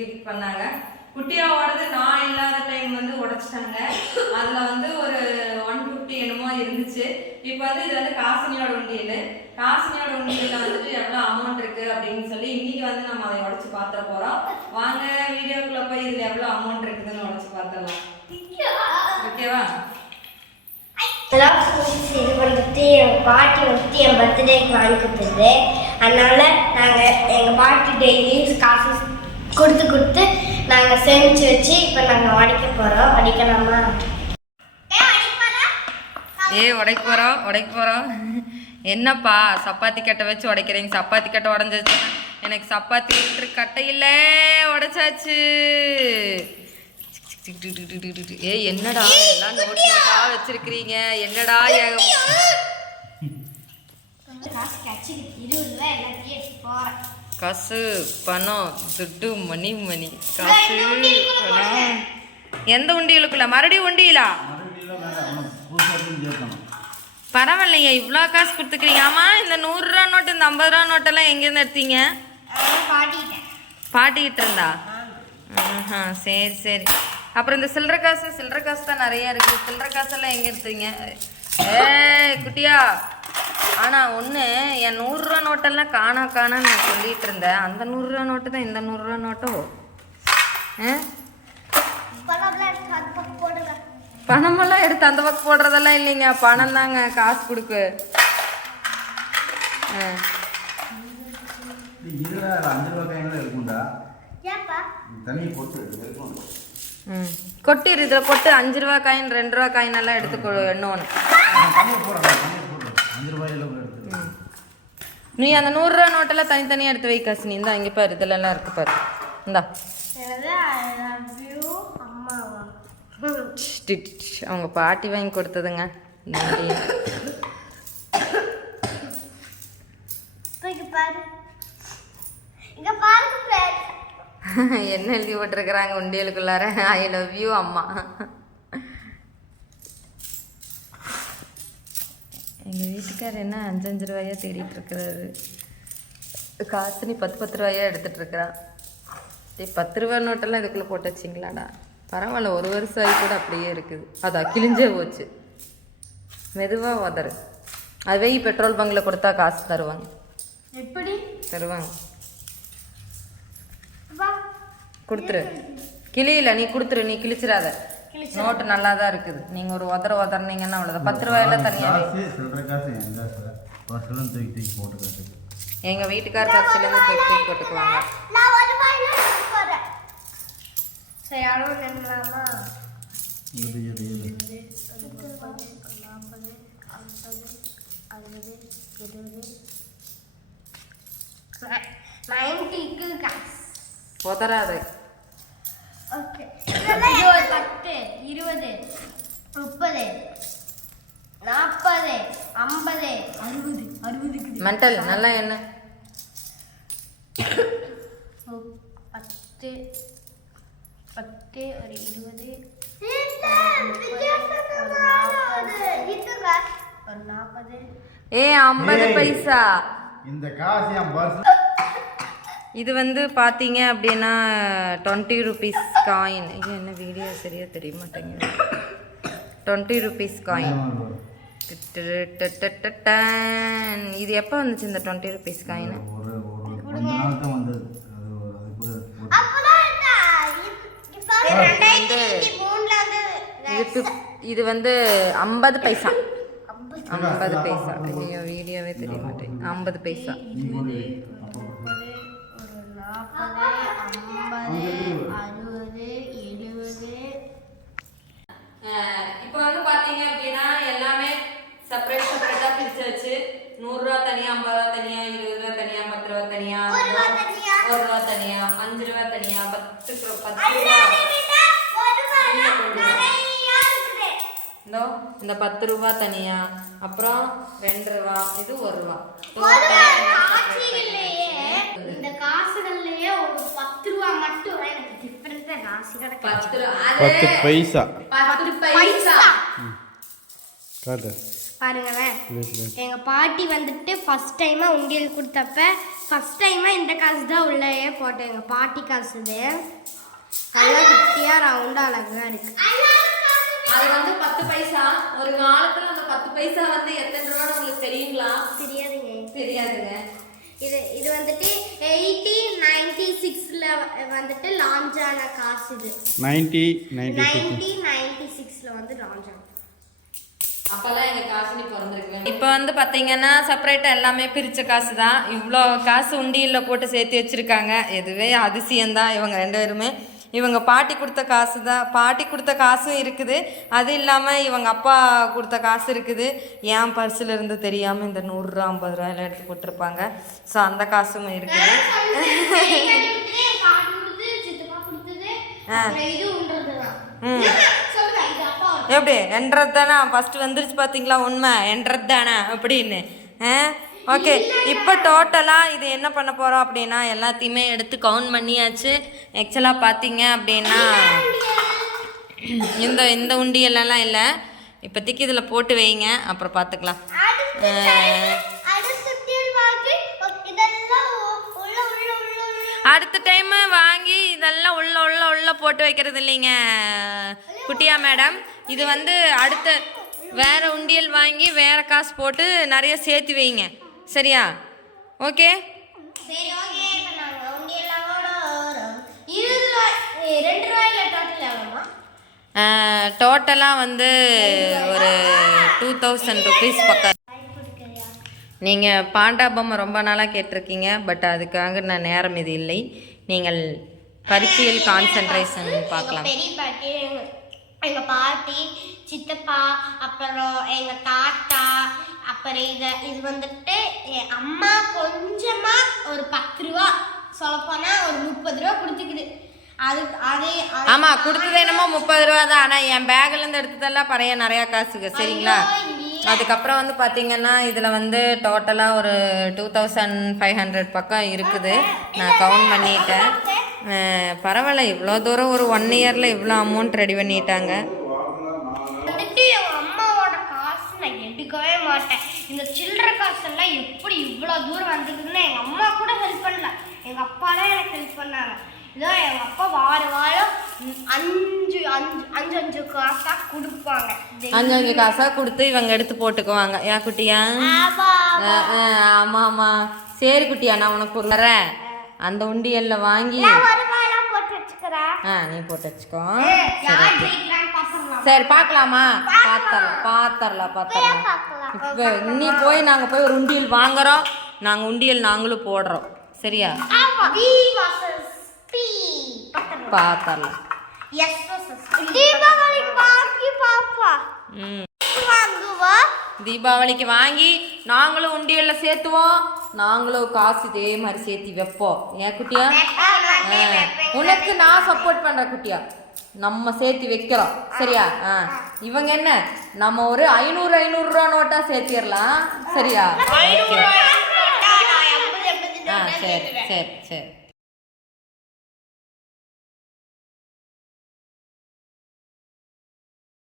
Gift பண்ணாங்க. குட்டியாவோடது நான் இல்லாத டைம் வந்து உடைச்சிட்டாங்க. அதுல வந்து ஒரு 150 என்னமோ இருந்துச்சு. இப்போ வந்து இது வந்து காசினியோட உண்டியல். காசினியோட உண்டியல்ல வந்துட்டு எவ்வளவு அமௌண்ட் இருக்கு அப்படின்னு சொல்லி இன்னைக்கு வந்து நம்ம அதை உடைச்சு பார்த்துட போறோம். வாங்க வீடியோக்குள்ள போய் இதுல எவ்வளவு அமௌண்ட் இருக்குதுன்னு உடைச்சு பார்த்துடலாம். ஓகேவா? இது வந்துட்டு எங்கள் பாட்டி வந்துட்டு என் பர்த்டேக்கு வாங்கி கொடுத்தது. அதனால நாங்கள் எங்கள் பாட்டி டெய்லி காசு கொடுத்து நாங்கள் சேமித்து வச்சு இப்போ நாங்கள் உடைக்க போகிறோம். உடைக்கலாமா? உடைக்க போகிறோம். என்னப்பா சப்பாத்தி கட்டை வச்சு உடைக்கிறீங்க? சப்பாத்தி கட்டை உடஞ்சிச்சு. எனக்கு சப்பாத்தி கட்டை இல்லை, உடைச்சாச்சு. ஏய் என்னடா எல்லாம் நோட் நோட்டா வச்சிருக்கிறீங்க? என்னடா காசு பணம் துட்டு மணி காசு பணம். எந்த உண்டியலுக்குள்ள? மறுபடியும் உண்டியலா? பரவாயில்லைங்க, இவ்வளோ காசு கொடுத்துக்கிறீங்க. ஆமா, இந்த 100 ரூபா நோட்டு இந்த 50 ரூபா நோட்டெல்லாம் எங்கேருந்து எடுத்தீங்க? பாட்டிக்கிட்டு இருந்தா? சரி. அப்புறம் இந்த சில்லறை காசு தான் நிறைய இருக்கு. சில்லறை காசெல்லாம் எங்க எடுத்தீங்க? குட்டியா, ஆனா ஒண்ணு, என் 100 ரூபா நோட்டெல்லாம் காணான்னு நான் சொல்லிட்டு இருந்தேன். அந்த 100 ரூபா நோட்டு தான் இந்த 100 ரூபா நோட்டோ? பணமெல்லாம் எடுத்து அந்த பக்கம் போடுறதெல்லாம் இல்லைங்க, பணம் தாங்க. காசு கொடுக்கு. கொட்டிரு, இதுல கொட்டு. 5 ரூபா காயின் 2 ரூபா காயின் எல்லாம் எடுத்து எண்ணணும். நீ அந்த 100 ரூபா நோட்டெல்லாம் தனித்தனியா எடுத்து வை காசு. நீ இந்தா இங்க பாரு, இதுல எல்லாம் இருக்கு பாரு. இந்தா அவங்க பாட்டி வாங்கி கொடுத்ததுங்க. என்ன எழுதி போட்டிருக்கிறாங்க உண்டியலுக்குள்ளார? ஐ லவ் யூ அம்மா. எங்க வீட்டுக்கார் என்ன 5 ரூபாயா தேடிட்டு இருக்கிறாரு. காசு நீ 10 ரூபாயா எடுத்துட்டு இருக்கிறான். 10 ரூபா நோட்டெல்லாம் இதுக்குள்ள போட்டு வச்சிங்களாடா? பரவாயில்ல, 1 வருஷம் ஆகி கூட அப்படியே இருக்குது. அதான் கிழிஞ்சே போச்சு. மெதுவா உதறு. அதுவே பெட்ரோல் பங்க்ல கொடுத்தா காசு தருவாங்க. எப்படி தருவாங்க? கொடுத்துரு. கிளியில நீ கொடுத்துரு, நீ கிழிச்சிடாத. நோட்டு நல்லா தான் இருக்குது. நீங்க ஒரு உதறினீங்கன்னா அவ்வளவுதான். 10 ரூபாயில தனியா எங்க வீட்டுக்கார பர்ஸ்ல இருந்து தூக்கி போட்டுக்குவாங்க. உதறாது. 10, 20, 30, 40, 50, 60. மெண்டல் நல்லா என்ன? 10, ஒரு 20, ஒரு 40. 50 பைசா. இந்த காசு என் பர்ஸ். இது வந்து பார்த்தீங்க அப்படின்னா 20 ருபீஸ் காயின். இது என்ன வீடியோ சரியா தெரிய மாட்டேங்குது. 20 ருபீஸ் காயின். இது எப்போ வந்துச்சு இந்த 20 ருபீஸ் காயின்? இது வந்து 50 பைசா. 50 பைசா. ஐயோ வீடியோவே தெரிய மாட்டேங்குது. 50 பைசா. இப்போ வந்து பாத்தீங்க அப்படின்னா எல்லாமே செப்பரேட்டா பிரிச்சு வச்சு 100 ரூபா தனியா, 50 ரூபா தனியா, 20 ரூபா தனியா, 10 ரூபா தனியா, 1 ரூபா தனியா, 5 ரூபா தனியா, 10 ரூபா. இந்த 10 ரூபா தனியா, அப்புறம் 2 ரூபா, இது 1 ரூபா. இந்த காசுகள்லயே ஒரு 10 ரூபா மட்டும் எனக்கு டிஃபரன்ஸா ராசி கணக்கு. 10 பைசா. 10 பைசா. காட்டு. பாருங்களேன், எங்க பாட்டி வந்துட்டு ஃபர்ஸ்ட் டைமா உண்டியல் கொடுத்தப்ப ஃபர்ஸ்ட் டைமா இந்த காசு தான் உள்ளேயே போட்டேன். எங்க பாட்டி காசு இது நல்லா குட்டியா ரவுண்டா அழகா இருக்கு. அது வந்து 10 பைசா. ஒரு காலத்துல அந்த 10 பைசா வந்து எத்தனை ரூபான்னு உங்களுக்கு தெரியுங்களா? தெரியாதுங்க. தெரியாதுங்க. இது வந்துட்டு 1896ல வந்துட்டு லான்ச் ஆன காசு. இது 1996ல வந்து லான்ச் ஆன. அப்பெல்லாம் எங்க காசுனி பிறந்திருக்கு. இப்போ வந்து பாத்தீங்கன்னா செப்பரேட்டா எல்லாமே பிரிச்ச காசு தான். இவ்வளோ காசு உண்டியல்ல போட்டு சேர்த்து வச்சிருக்காங்க. இதுவே அதிசயம்தான். இவங்க 2 பேருமே இவங்க பாட்டி கொடுத்த காசு தான். பாட்டி கொடுத்த காசும் இருக்குது, அது இல்லாமல் இவங்க அப்பா கொடுத்த காசு இருக்குது. என் பர்ஸில் இருந்து தெரியாமல் இந்த 100 ரூபா 50 ரூபாயெல்லாம் எடுத்து போட்டிருப்பாங்க. ஸோ அந்த காசும் இருக்குது. எப்படி என்றது தானே ஃபஸ்ட்டு வந்துருச்சு பார்த்தீங்களா? உண்மை என்றது தானே அப்படின்னு. ஓகே, இப்போ டோட்டலாக இது என்ன பண்ண போகிறோம் அப்படின்னா எல்லாத்தையுமே எடுத்து கவுண்ட் பண்ணியாச்சு. ஆக்சுவலாக பார்த்தீங்க அப்படின்னா இந்த உண்டியெல்லாம் இல்லை, இப்போதைக்கு இதில் போட்டு வைங்க, அப்புறம் பார்த்துக்கலாம். அடுத்த டைம் வாங்கி இதெல்லாம் உள்ள போட்டு வைக்கிறது இல்லைங்க குட்டியா மேடம். இது வந்து அடுத்த வேற உண்டியல் வாங்கி வேற காசு போட்டு நிறைய சேர்த்து வைங்க, சரியா? ஓகே, டோட்டலாக வந்து ஒரு 2000 ருபீஸ் பக்கம். நீங்கள் பாண்டா பொம்மை ரொம்ப நாளாக கேட்டிருக்கீங்க, பட் அதுக்காக நான் நேரம் இது இல்லை. நீங்கள் பரீட்சையில் கான்சன்ட்ரேஷன் பார்க்கலாம். பெரிய பாட்டி, எங்கள் பாட்டி, சித்தப்பா, அப்புறம் எங்கள் தாத்தா, அப்புறம் இது வந்துட்டு என் அம்மா கொஞ்சமாக ஒரு 10 ரூபா, சொல்லப்போனால் ஒரு 30 ரூபா கொடுத்துக்குது. ஆமாம், கொடுத்தது என்னமோ 30 ரூபா தான். ஆனால் என் பேக்லேருந்து எடுத்ததெல்லாம் நிறையா காசுங்க, சரிங்களா? அதுக்கப்புறம் வந்து பார்த்தீங்கன்னா இதில் வந்து டோட்டலாக ஒரு 2500 பக்கம் இருக்குது. நான் கவுண்ட் பண்ணிட்டேன். பரவாயில்ல, இவ்வளோ தூரம் ஒரு 1 இயரில் இவ்வளோ அமௌண்ட் ரெடி பண்ணிட்டாங்க. அம்மாவோட காசு நான் எடுக்கவே மாட்டேன். இந்த சில்லறை காசெல்லாம் எப்படி இவ்வளோ தூரம் வந்ததுன்னு எங்கள் அம்மா கூட ஹெல்ப் பண்ணல, எங்கள் அப்பா தான் எனக்கு ஹெல்ப் பண்ணாங்க. இதோ எங்கள் அப்பா வாரம் 5 காசாக கொடுப்பாங்க. 5 காசாக கொடுத்து இவங்க எடுத்து போட்டுக்குவாங்க. ஏன் குட்டியா? ஆமாம். சரி குட்டியா, நான் உனக்கு வரேன். அந்த உண்டியல்ல வாங்கி போட்டு வச்சுக்கிறேன். நீ போட்டு வச்சுக்கோ. சரி, பார்க்கலாமா? பார்த்தரலாம். இப்போ நீ போய் நாங்கள் போய் ஒரு உண்டியல் வாங்குறோம். நாங்கள் உண்டியல் நாங்களும் போடுறோம், சரியா? பார்த்தரலாம். தீபாவளிக்கு வாங்கி நாங்களும் உண்டியல்ல சேர்த்துவோம். நாங்களும் காசு இதே மாதிரி சேர்த்து வைப்போம். ஏன் குட்டியா? உனக்கு நான் சப்போர்ட் பண்றேன் குட்டியா. நம்ம சேர்த்து வைக்கிறோம், சரியா? இவங்க என்ன, நம்ம ஒரு 500 ரூபா நோட்டா சேர்த்திடலாம், சரியா? சரி.